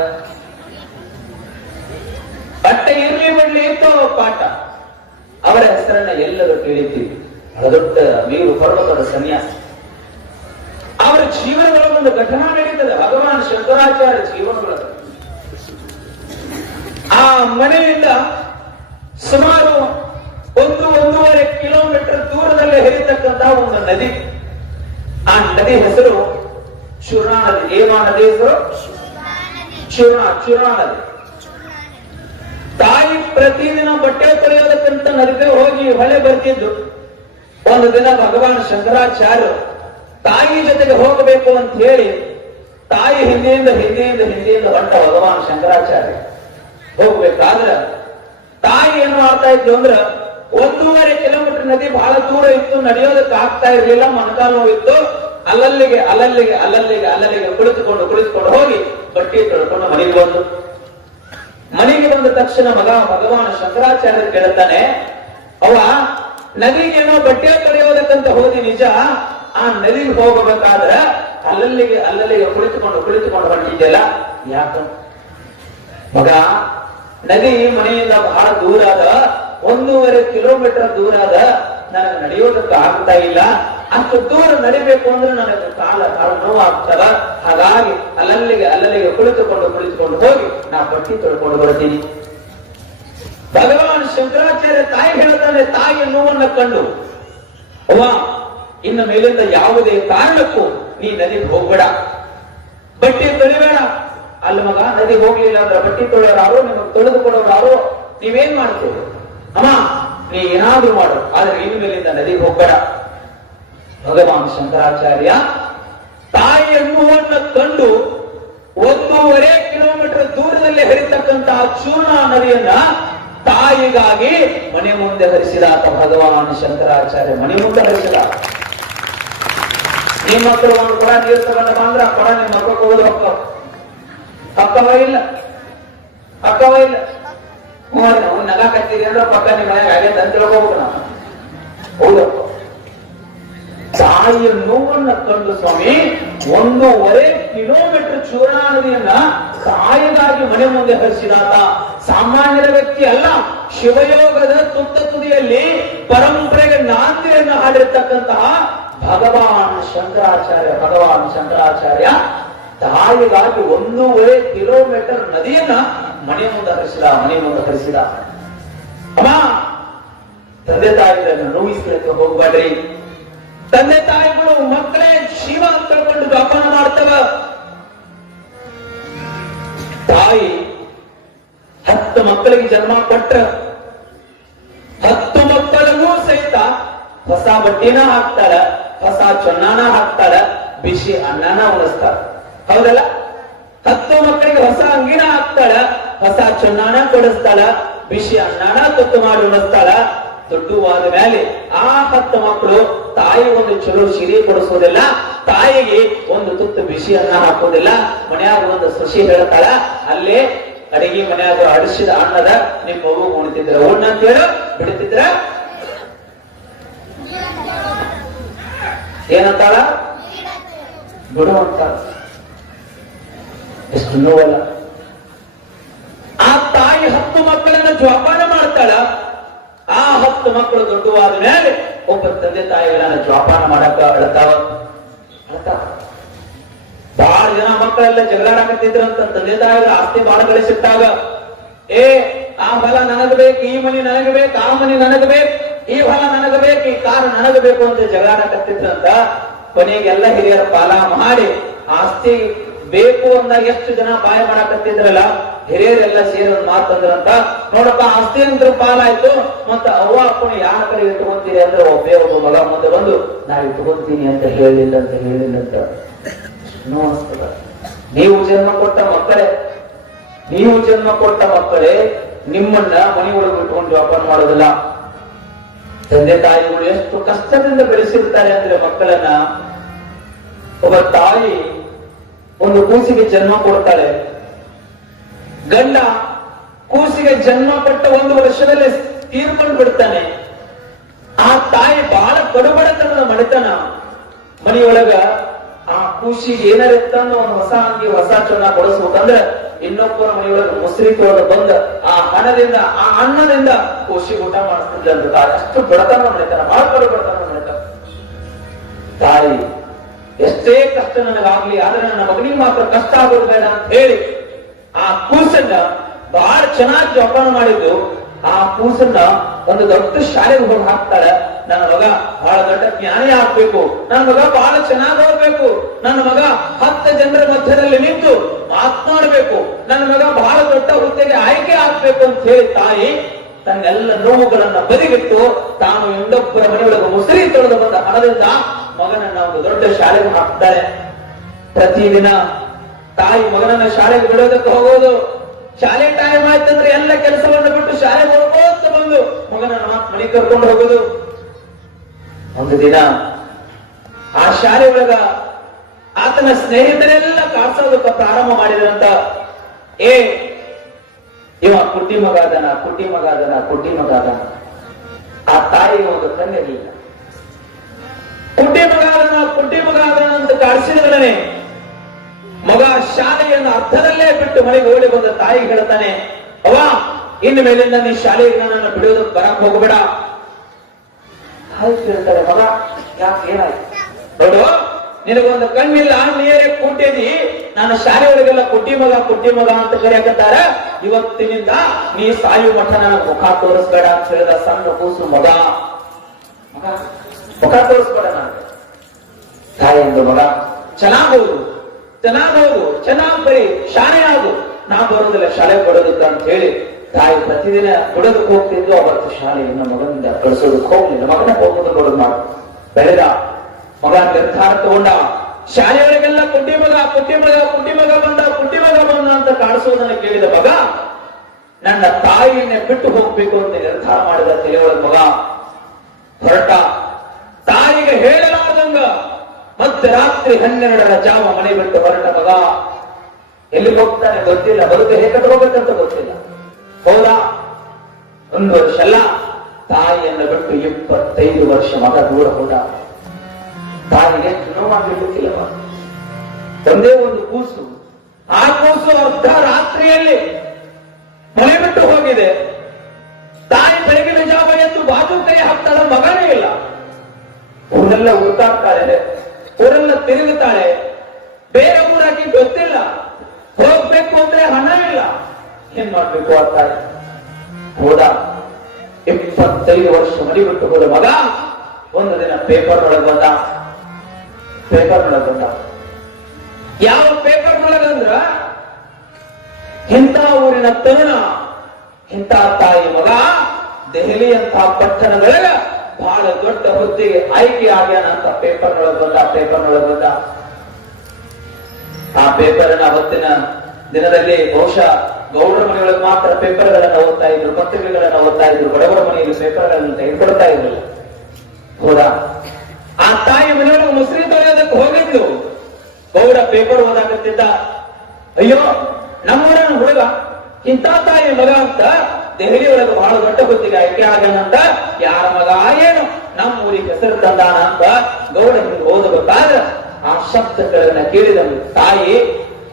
ಬಟ್ಟೆ ಇರ್ಲಿ ಬಿಡ್ಲಿ ಇತ್ತು ಪಾಠ. ಅವರ ಹೆಸರನ್ನ ಎಲ್ಲರೂ ಕೇಳಿದ್ದೀವಿ. ಬಹಳ ದೊಡ್ಡ ವೀರು, ಪರ್ವತದ ಸನ್ಯಾಸ. ಅವರ ಜೀವನದೊಳಗೊಂದು ಘಟನಾ ನಡೀತದೆ. ಭಗವಾನ್ ಶಂಕರಾಚಾರ್ಯ ಜೀವನದೊಳಗೆ ಆ ಮನೆಯಿಂದ ಸುಮಾರು 1-1.5 ಕಿಲೋಮೀಟರ್ ದೂರದಲ್ಲಿ ಹರಿತಕ್ಕಂತಹ ಒಂದು ನದಿ. ಆ ನದಿ ಹೆಸರು ಚೂರ್ಣಾ ನದಿ. ಏನು ನದಿ ಹೆಸರು? ಚೂರ್ಣಾ ನದಿ. ತಾಯಿ ಪ್ರತಿದಿನ ಬಟ್ಟೆ ತೊಳೆಯೋದಕ್ಕಂತ ನದಿಗೆ ಹೋಗಿ ಹೊಳೆ ಬರ್ತಿದ್ದು. ಒಂದು ದಿನ ಭಗವಾನ್ ಶಂಕರಾಚಾರ್ಯ ತಾಯಿ ಜೊತೆಗೆ ಹೋಗಬೇಕು ಅಂತ ಹೇಳಿ ತಾಯಿ ಹಿಂದೆಯಿಂದ ಹೊಂಟ ಭಗವಾನ್ ಶಂಕರಾಚಾರ್ಯ ಹೋಗ್ಬೇಕಾದ್ರೆ ತಾಯಿ ಏನು ಮಾಡ್ತಾ ಇದ್ರು ಅಂದ್ರ 1.5 ಕಿಲೋಮೀಟರ್ ನದಿ ಬಹಳ ದೂರ ಇತ್ತು, ನಡೆಯೋದಕ್ಕೆ ಆಗ್ತಾ ಇರ್ಲಿಲ್ಲ, ಮೊಣಕಾಲು ನೋವಿತ್ತು. ಅಲ್ಲಲ್ಲಿಗೆ ಕುಳಿತುಕೊಂಡು ಹೋಗಿ ಬಟ್ಟೆ ತೊಳ್ಕೊಂಡು ಮನೆಗೆ ಬಂದ ತಕ್ಷಣ ಮಗ ಭಗವಾನ್ ಶಂಕರಾಚಾರ್ಯ ಕೇಳ್ತಾನೆ, ಅವ ನದಿಗೇನೋ ಬಟ್ಟೆ ತೊಳೆಯೋದಕ್ಕಂತ ಹೋದಿ ನಿಜ, ಆ ನದಿಗೆ ಹೋಗಬೇಕಾದ್ರೆ ಅಲ್ಲಲ್ಲಿಗೆ ಕುಳಿತುಕೊಂಡು ಹೊಂಟಿದ್ದೆಲ್ಲ ಯಾಕ? ಮಗ, ನದಿ ಮನೆಯಿಂದ ಬಹಳ ದೂರ ಅದ, 1.5 ಕಿಲೋಮೀಟರ್ ದೂರ ಅದ, ನನಗೆ ನಡೆಯೋದಕ್ಕೆ ಆಗ್ತಾ ಇಲ್ಲ. ಅಷ್ಟು ದೂರ ನಡಿಬೇಕು ಅಂದ್ರೆ ನನಗೆ ಕಾಲ ನೋವು ಆಗ್ತದ. ಹಾಗಾಗಿ ಅಲ್ಲಲ್ಲಿಗೆ ಕುಳಿತುಕೊಂಡು ಹೋಗಿ ನಾ ಬಟ್ಟೆ ತೊಳ್ಕೊಂಡು ಬರ್ತೀನಿ. ಭಗವಾನ್ ಶಂಕರಾಚಾರ್ಯ ತಾಯಿ ಹೇಳ್ತಾನೆ, ತಾಯಿಯ ನೋವನ್ನ ಕಂಡು, ಅವ್ವ ಇನ್ನು ಮೇಲಿಂದ ಯಾವುದೇ ಕಾರಣಕ್ಕೂ ನೀ ನದಿಗೆ ಹೋಗ್ಬೇಡ, ಬಟ್ಟೆ ತೊಳಿಬೇಡ. ಅಲ್ಲಿ ಮಗ, ನದಿ ಹೋಗ್ಲಿಲ್ಲ ಅಂದ್ರೆ ಬಟ್ಟೆ ತೊಳೆಯೋರಾರು, ನಿಮಗೆ ತೊಳೆದು ಕೊಡೋರಾರು, ನೀವೇನ್ ಮಾಡ್ತೀವಿ? ಅಮ್ಮ ನೀ ಏನಾದ್ರೂ ಮಾಡು, ಆದ್ರೆ ಇನ್ನು ಮೇಲಿಂದ ನದಿಗೆ ಹೋಗ್ಬೇಡ. ಭಗವಾನ್ ಶಂಕರಾಚಾರ್ಯ ತಾಯಿಯ ನೋವನ್ನ ಕಂಡು 1.5 ಕಿಲೋಮೀಟರ್ ದೂರದಲ್ಲಿ ಹರಿತಕ್ಕಂತಹ ಚೂರ್ಣಾ ನದಿಯನ್ನ ತಾಯಿಗಾಗಿ ಮನೆ ಮುಂದೆ ಹರಿಸಿದಾತ ಭಗವಾನ್ ಶಂಕರಾಚಾರ್ಯ. ಮನೆ ಮುಂದೆ ಹರಿಸಿದ. ನಿಮ್ಮ ಮಕ್ಕಳು ಒಂದು ಕೊಡ ನೀರು ತಗೊಂಡ ಬಂದ್ರೆ ಆ ಕೊಡ ನಿಮ್ಮ ಮಕ್ಕಳು ಹೋಗೋದು ಅಕ್ಕವ ಇಲ್ಲ. ನಾವು ನಗ ಕತ್ತೀರಿ ಅಂದ್ರೆ ಪಕ್ಕ ನಿಮ್ಮ ಮನೆಗೆ ಆಗೈತೆ ಅಂತ ಹೋಗ್ಬೇಕು ನಾವು. ಹೌದಪ್ಪ. ತಾಯಿಯ ನೋವನ್ನ ಕಂಡು ಸ್ವಾಮಿ 1.5 ಕಿಲೋಮೀಟರ್ ಚೂರ್ಣಾ ನದಿಯನ್ನ ತಾಯಿಗಾಗಿ ಮನೆ ಮುಂದೆ ಹರಿಸಿದಾತ ಸಾಮಾನ್ಯರ ವ್ಯಕ್ತಿ ಅಲ್ಲ. ಶಿವಯೋಗದ ತುದಿಯಲ್ಲಿ ಪರಂಪರೆಗೆ ನಾಂದಿಯನ್ನು ಹಾಡಿರ್ತಕ್ಕಂತಹ ಭಗವಾನ್ ಶಂಕರಾಚಾರ್ಯ ತಾಯಿಗಾಗಿ 1.5 ಕಿಲೋಮೀಟರ್ ನದಿಯನ್ನ ಮನೆ ಮುಂದೆ ಹರಿಸಿದ. ಅಮ್ಮ, ತಂದೆ ತಾಯಿಗಳನ್ನು ನೋಯಿಸ್ಲಿಕ್ಕೆ ಹೋಗ್ಬೇಡ್ರಿ. ತಂದೆ ತಾಯಿಗಳು ಮಕ್ಕಳೇ ಶಿವ ಅಂತ ತಿಳ್ಕೊಂಡು ಜೋಪಾನ ಮಾಡ್ತವ. ತಾಯಿ 10 ಮಕ್ಕಳಿಗೆ ಜನ್ಮ ಕೊಟ್ರ 10 ಮಕ್ಕಳಿಗೂ ಸಹಿತ ಹೊಸ ಬಟ್ಟೆನ ಹಾಕ್ತಾಳ, ಹೊಸ ಚೊನ್ನಾನ ಹಾಕ್ತಾಳ, ಬಿಸಿ ಅನ್ನನ ಉಣಿಸ್ತಾಳ. ಹೌದಲ್ಲ? 10 ಮಕ್ಕಳಿಗೆ ಹೊಸ ಅಂಗಿನ ಹಾಕ್ತಾಳ, ಹೊಸ ಚೊನ್ನಾನ ಕೊಡಿಸ್ತಾಳ, ಬಿಸಿ ಅನ್ನನ ತುತ್ತು ಮಾಡಿ ಉಣಿಸ್ತಾಳ. ದೊಡ್ಡವಾದ ಮೇಲೆ ಆ 10 ಮಕ್ಕಳು ತಾಯಿ ಒಂದು ಚಲೋ ಸಿರಿ ಕೊಡಿಸೋದಿಲ್ಲ, ತಾಯಿಗೆ ಒಂದು ತುತ್ತು ಬಿಸಿ ಅನ್ನ ಹಾಕೋದಿಲ್ಲ. ಮನ್ಯಾಗ ಒಂದು ಸಸಿ ಹೇಳ್ತಾಳ, ಅಲ್ಲೇ ಅಡಿಗೆ ಮನ್ಯಾಗ ಅಡಿಸಿದ ಅನ್ನದ ನಿಮ್ ಮಗು ಉಣ್ತಿದ್ರ ಉಣ್ಣ ಅಂತ ಹೇಳು, ಬಿಡ್ತಿದ್ರ ಏನಂತಾಳ? ಬಿಡು ಅಂತಾಳ. ಎಷ್ಟು ನೋವಲ್ಲ. ಆ ತಾಯಿ 10 ಮಕ್ಕಳನ್ನ ಜೋಪಾನ ಮಾಡ್ತಾಳ. ಆ 10 ಮಕ್ಕಳು ದೊಡ್ಡವಾದ ಮೇಲೆ ಒಬ್ಬ ತಂದೆ ತಾಯಿಗಳನ್ನ ಜೋಪಾನ ಮಾಡಕ ಅಳ್ತಾವ. ಬಹಳ ಜನ ಮಕ್ಕಳೆಲ್ಲ ಜಗಳಾಡಕತ್ತಿದ್ರಂತ. ತಂದೆ ತಾಯಿಗಳ ಆಸ್ತಿ ಬಹಳ ಗಳಿಸಿಟ್ಟಾಗ, ಆ ಹೊಲ ನನಗಬೇಕು, ಈ ಮನಿ ನನಗಬೇಕು, ಆ ಮನಿ ನನಗಬೇಕು, ಈ ಹೊಲ ನನಗಬೇಕು, ಈ ಕಾರು ನನಗಬೇಕು ಅಂತ ಜಗಳಾಡಕತ್ತಿದ್ರಂತ. ಕೊನೆಗೆಲ್ಲ ಹಿರಿಯರ ಪಾಲ ಮಾಡಿ ಆಸ್ತಿ ಬೇಕು ಅಂದಾಗ ಎಷ್ಟು ಜನ ಬಾಯ ಮಾಡಕತ್ತಿದ್ರಲ್ಲ, ಹಿರಿಯರೆಲ್ಲ ಸೇರಿ ಒಂದು ಮಾತಂದ್ರಂತ, ನೋಡಪ್ಪ ಆಸ್ತಿ ಅಂತ ಪಾಲಾಯ್ತು, ಮತ್ತ ಅವ್ವ ಅಪ್ಪನ ಯಾರ ಕಡೆ ಇಟ್ಕೊಂತೀರಿ ಅಂದ್ರೆ ಒಬ್ಬ ಮಗ ಮುಂದೆ ಬಂದು ನಾ ಇಟ್ಕೊಂತೀನಿ ಅಂತ ಹೇಳಿಲ್ಲ ಅಂತ ಅನಿಸ್ತದ. ನೀವು ಜನ್ಮ ಕೊಟ್ಟ ಮಕ್ಕಳೇ ನಿಮ್ಮನ್ನ ಮನೆ ಒಳಗೆ ಇಟ್ಕೊಂಡು ಜೋಪಾನ ಮಾಡೋದಿಲ್ಲ. ತಂದೆ ತಾಯಿಗಳು ಎಷ್ಟು ಕಷ್ಟದಿಂದ ಬೆಳೆಸಿರ್ತಾರೆ ಅಂದ್ರೆ ಮಕ್ಕಳನ್ನ. ಒಬ್ಬ ತಾಯಿ ಒಂದು ಕೂಸಿಗೆ ಜನ್ಮ ಕೊಡ್ತಾಳೆ. ಗಂಡ ಕೂಸಿಗೆ ಜನ್ಮ ಕೊಟ್ಟ 1 ವರ್ಷದಲ್ಲಿ ತೀರ್ಕೊಂಡು ಬಿಡ್ತಾನೆ. ಆ ತಾಯಿ ಬಹಳ ಕಡುಬಡತನದ ಮನೆತನ. ಮನೆಯೊಳಗ ಆ ಕೂಸಿಗೆ ಏನಾರ ತಂದು ಒಂದು ಹೊಸ ಅಂಗಿ ಹೊಸ ಚೊನ್ನ ಕೊಡಿಸ್ಬೇಕಂದ್ರೆ ಇನ್ನೊಬ್ಬರ ಮನೆಯೊಳಗೆ ಮುಸ್ರಿ ತೊಳೆದು ಬಂದ ಆ ಹಣದಿಂದ ಆ ಅನ್ನದಿಂದ ಕೂಸಿಗೆ ಊಟ ಮಾಡಿಸ್ತಿದ್ದಂತ ತಾಯಿ. ಅಷ್ಟು ಬಡತನ ಮನೆತನ, ಬಹಳ ಕಡುಬಡತನ ಮನೆತನ. ತಾಯಿ ಎಷ್ಟೇ ಕಷ್ಟ ನನಗಾಗ್ಲಿ, ಆದ್ರೆ ನನ್ನ ಮಗನಿಗೆ ಮಾತ್ರ ಕಷ್ಟ ಆಗೋದು ಬೇಡ ಅಂತ ಹೇಳಿ ಆ ಕೂಸನ್ನ ಬಹಳ ಚೆನ್ನಾಗಿ ಜೋಪಾನ ಮಾಡಿದ್ದು. ಆ ಕೂಸನ್ನ ಒಂದು ದೊಡ್ಡ ಶಾಲೆಗೆ ಹೋಗಿ ಹಾಕ್ತಾಳೆ. ನನ್ನ ಮಗ ಬಹಳ ದೊಡ್ಡ ಜ್ಞಾನಿ ಆಗ್ಬೇಕು, ನನ್ನ ಮಗ ಬಹಳ ಚೆನ್ನಾಗಿ ಓದ್ಬೇಕು, ನನ್ನ ಮಗ 10 ಜನರ ಮಧ್ಯದಲ್ಲಿ ನಿಂತು ಮಾತನಾಡಬೇಕು, ನನ್ನ ಮಗ ಬಹಳ ದೊಡ್ಡ ಹುದ್ದೆಗೆ ಆಯ್ಕೆ ಆಗ್ಬೇಕು ಅಂತ ಹೇಳಿ ತಾಯಿ ತನ್ನೆಲ್ಲ ನೋವುಗಳನ್ನ ಬದಿಗಿಟ್ಟು ತಾನು ಇನ್ನೊಬ್ಬರ ಮನೆಯೊಳಗೆ ಮುಸುರಿ ತೊಳೆದು ಬಂದ ಹಣದಿಂದ ಮಗನನ್ನ ಒಂದು ದೊಡ್ಡ ಶಾಲೆಗೆ ಹಾಕ್ತಾಳೆ. ಪ್ರತಿದಿನ ತಾಯಿ ಮಗನನ್ನ ಶಾಲೆಗೆ ಬಿಡೋದಕ್ಕೆ ಹೋಗೋದು. ಶಾಲೆ ಟೈಮ್ ಆಯ್ತಂದ್ರೆ ಎಲ್ಲ ಕೆಲಸವನ್ನು ಬಿಟ್ಟು ಶಾಲೆಗೆ ಹೋಗೋದು ಬಂದು ಮಗನನ್ನ ಮನೆಗೆ ಕರ್ಕೊಂಡು ಹೋಗೋದು. ಒಂದು ದಿನ ಆ ಶಾಲೆ ಒಳಗ ಆತನ ಸ್ನೇಹಿತರೆಲ್ಲ ಕಾಡ್ಸೋದಕ್ಕೆ ಪ್ರಾರಂಭ ಮಾಡಿದ್ರಂತ. ಇವ ಕುಟ್ಟಿ ಮಗ ಅದನ. ಆ ತಾಯಿಗೆ ಒಂದು ಕಣ್ಣಿರಲಿಲ್ಲ. ಕುಟ್ಟಿ ಮಗ ಅದನ ಅಂತ ಕಾಡಿಸಿದವನೇ ಮಗ ಶಾಲೆಯನ್ನು ಅರ್ಧದಲ್ಲೇ ಬಿಟ್ಟು ಮನೆಗೆ ಓಡಿ ಬಂದ ತಾಯಿ ಹೇಳ್ತಾನೆ, ಅವ್ವ ಇನ್ನು ಮೇಲಿಂದ ನೀ ಶಾಲೆಗೆ ನನ್ನನ್ನು ಬಿಡೋದಕ್ಕೆ ಬರಕ್ ಹೋಗಬೇಡ. ಹೇಳ್ತಾರೆ, ಮಗ ಯಾಕೆ ಏನಾಯ್ತು? ನೋಡು, ನಿನಗೊಂದು ಕಣ್ಣಿಲ್ಲ, ನೀರೇ ಕೂಟಿದಿ, ನಾನು ಶಾಲೆ ಒಳಗೆಲ್ಲ ಕುಟ್ಟಿ ಮಗ ಅಂತ ಕರೆಯಕತ್ತಾರ. ಇವತ್ತಿನಿಂದ ನೀ ಸಾಯು ಮಠ ನನಗೆ ಮುಖ ತೋರಿಸ್ಬೇಡ ಅಂತ ಹೇಳಿದ ಸಣ್ಣ ಕೂಸು ಮಗ ಮುಖ ತೋರಿಸ್ಬೇಡ. ನಾನು ತಾಯಿ ಒಂದು ಮಗ ಚೆನ್ನಾಗಬಹುದು, ಚೆನ್ನಾಗ್ ಬರೀ ಶಾಲೆ ಆಗು, ನಾ ಬರೋದಿಲ್ಲ ಶಾಲೆ ಕೊಡೋದಕ್ಕ ಅಂತ ಹೇಳಿ ತಾಯಿ ಪ್ರತಿದಿನ ಕೊಡೋದಕ್ಕೆ ಹೋಗ್ತಿದ್ದು. ಅವತ್ತು ಶಾಲೆಯನ್ನು ಮಗನಿಂದ ಕಳಿಸೋದಕ್ಕೆ ಹೋಗ್ಲಿಲ್ಲ. ಮಗನ ಹೋಗೋದು ನೋಡೋದು ಮಾಡು. ಬೆಳೆದ ಮಗ ನಿರ್ಧಾರ ತಗೊಂಡ. ಶಾಲೆಯೊಳಗೆಲ್ಲ ಕುಟ್ಟಿ ಮಗ ಬಂದ ಅಂತ ಕಾಣಿಸೋದನ್ನ ಕೇಳಿದ ಮಗ ನನ್ನ ತಾಯಿಯನ್ನೇ ಬಿಟ್ಟು ಹೋಗ್ಬೇಕು ಅಂತ ನಿರ್ಧಾರ ಮಾಡಿದ. ತಲೆಯೊಳಗ ಮಗ ಹೊರಟ. ತಾಯಿಗೆ ಹೇಳಲಾರ್ದಂಗ ಮತ್ತೆ ರಾತ್ರಿ 12ರ ಜಾವ ಮನೆ ಬಿಟ್ಟು ಹೊರಟ ಮಗ. ಎಲ್ಲಿಗೆ ಹೋಗ್ತಾನೆ ಗೊತ್ತಿಲ್ಲ, ಬದುಕು ಹೇಗೆ ಹೋಗ್ಬೇಕಂತ ಗೊತ್ತಿಲ್ಲ. ಹೌದಾ, 1 ವರ್ಷ ಅಲ್ಲ, ತಾಯಿಯನ್ನು ಬಿಟ್ಟು 25 ವರ್ಷ ಮಗ ದೂರ ಹೋದ. ತಾಯಿಗೆ ನೋವಾಗಿರ್ಲಿಕ್ಕಿಲ್ಲವ. ಒಂದೇ ಒಂದು ಕೂಸು. ಆ ಕೂಸು ಅರ್ಧ ರಾತ್ರಿಯಲ್ಲಿ ಮನೆ ಬಿಟ್ಟು ಹೋಗಿದೆ. ತಾಯಿ ಬೆಳಗಿನ ಜಾವ ಎದ್ದು ಬಾಜು ಕೈ ಹಾಕ್ತಾಳ, ಮಗನೇ ಇಲ್ಲ. ಊರೆಲ್ಲ ಹುಡುಕಾಡ್ತಾಳೆ, ಊರೆಲ್ಲ ತಿರುಗುತ್ತಾಳೆ. ಬೇರೆ ಊರಾಗಿ ಆಕಿ ಗೊತ್ತಿಲ್ಲ, ಹೋಗ್ಬೇಕು ಅಂದ್ರೆ ಹಣ ಇಲ್ಲ, ಏನ್ ಮಾಡ್ಬೇಕು ಆ ತಾಯಿ. ಹೋದ 25 ವರ್ಷ ಮಡಿ ಬಿಟ್ಟು ಹೋದ ಮಗ ಒಂದು ದಿನ ಪೇಪರ್ ಒಳಗೆ ಬಂದ. ಯಾವ ಪೇಪರ್ ಒಳಗಂದ್ರ ಇಂಥ ಊರಿನ ತರುಣ, ಇಂಥ ತಾಯಿ ಮಗ ದೆಹಲಿ ಅಂತ ಪಟ್ಟಣದೊಳಗ ಬಹಳ ದೊಡ್ಡ ಹುದ್ದೆಗೆ ಆಯ್ಕೆ ಆಗ್ಯಾನ ಅಂತ ಪೇಪರ್ ಒಳಗೆ ಬಂದ. ಆ ಪೇಪರ್ನ ಅವತ್ತಿನ ದಿನದಲ್ಲಿ ಬಹುಶಃ ಗೌಡರ ಮನೆಯೊಳಗೆ ಮಾತ್ರ ಪೇಪರ್ಗಳನ್ನ ಓದ್ತಾ ಇದ್ರು, ಪತ್ರಿಕೆಗಳನ್ನ ಓದ್ತಾ ಇದ್ರು. ಬಡವರ ಮನೆಯಲ್ಲಿ ಪೇಪರ್ಗಳನ್ನ ತೆಗೆದುಕೊಡ್ತಾ ಇರಲಿಲ್ಲ. ಹೋದ ಆ ತಾಯಿ ಮನೆಯೊಳಗೆ ಮುಸ್ರಿ ತೊಳೆಯೋದಕ್ಕೆ ಹೋಗಿದ್ಲು. ಗೌಡ ಪೇಪರ್ ಓದಾಕತ್ತಿದ್ದ. ಅಯ್ಯೋ, ನಮ್ಮೂರನ ಹುಡುಗ ಇಂಥ ತಾಯಿ ಮಗ ಅಂತ ದೆಹಲಿ ಒಳಗೆ ಬಹಳ ದೊಡ್ಡ ಹೊತ್ತಿಗೆ ಆಯ್ಕೆ ಆಗನಂತ, ಯಾರ ಮಗ ಏನು ನಮ್ಮ ಊರಿಗೆ ಹೆಸರು ತಂದಾನ ಅಂತ ಗೌಡ ಹಿಂಗೆ ಓದಬೇಕಾದ್ರೆ ಆ ಶಬ್ದಗಳನ್ನ ಕೇಳಿದ ತಾಯಿ